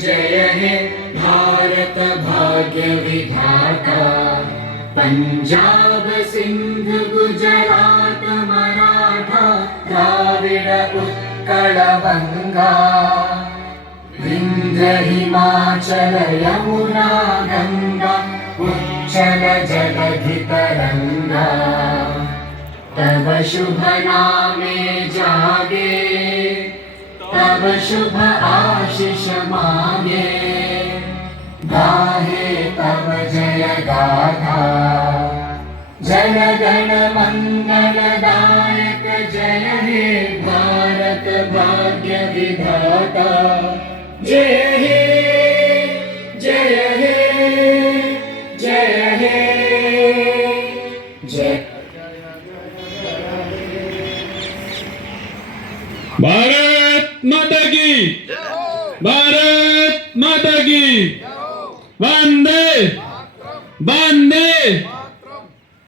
जय हे भारत भाग्य विधाता, पंजाब सिंध गुजरात मराठा द्राविड उत्कल बंगा, विंध्य हिमाचल यमुना गंगा उच्चल जलधि तरंगा, तव शुभ नामे जागे, तव शुभ आशीष मांगे, गाहे तव जय गाथा, जन गण मंगलदायक जय हे भारत भाग्य विधाता, जय हे जय हे जय हे जय। भारत माता की, भारत माता की, वंदे वंदे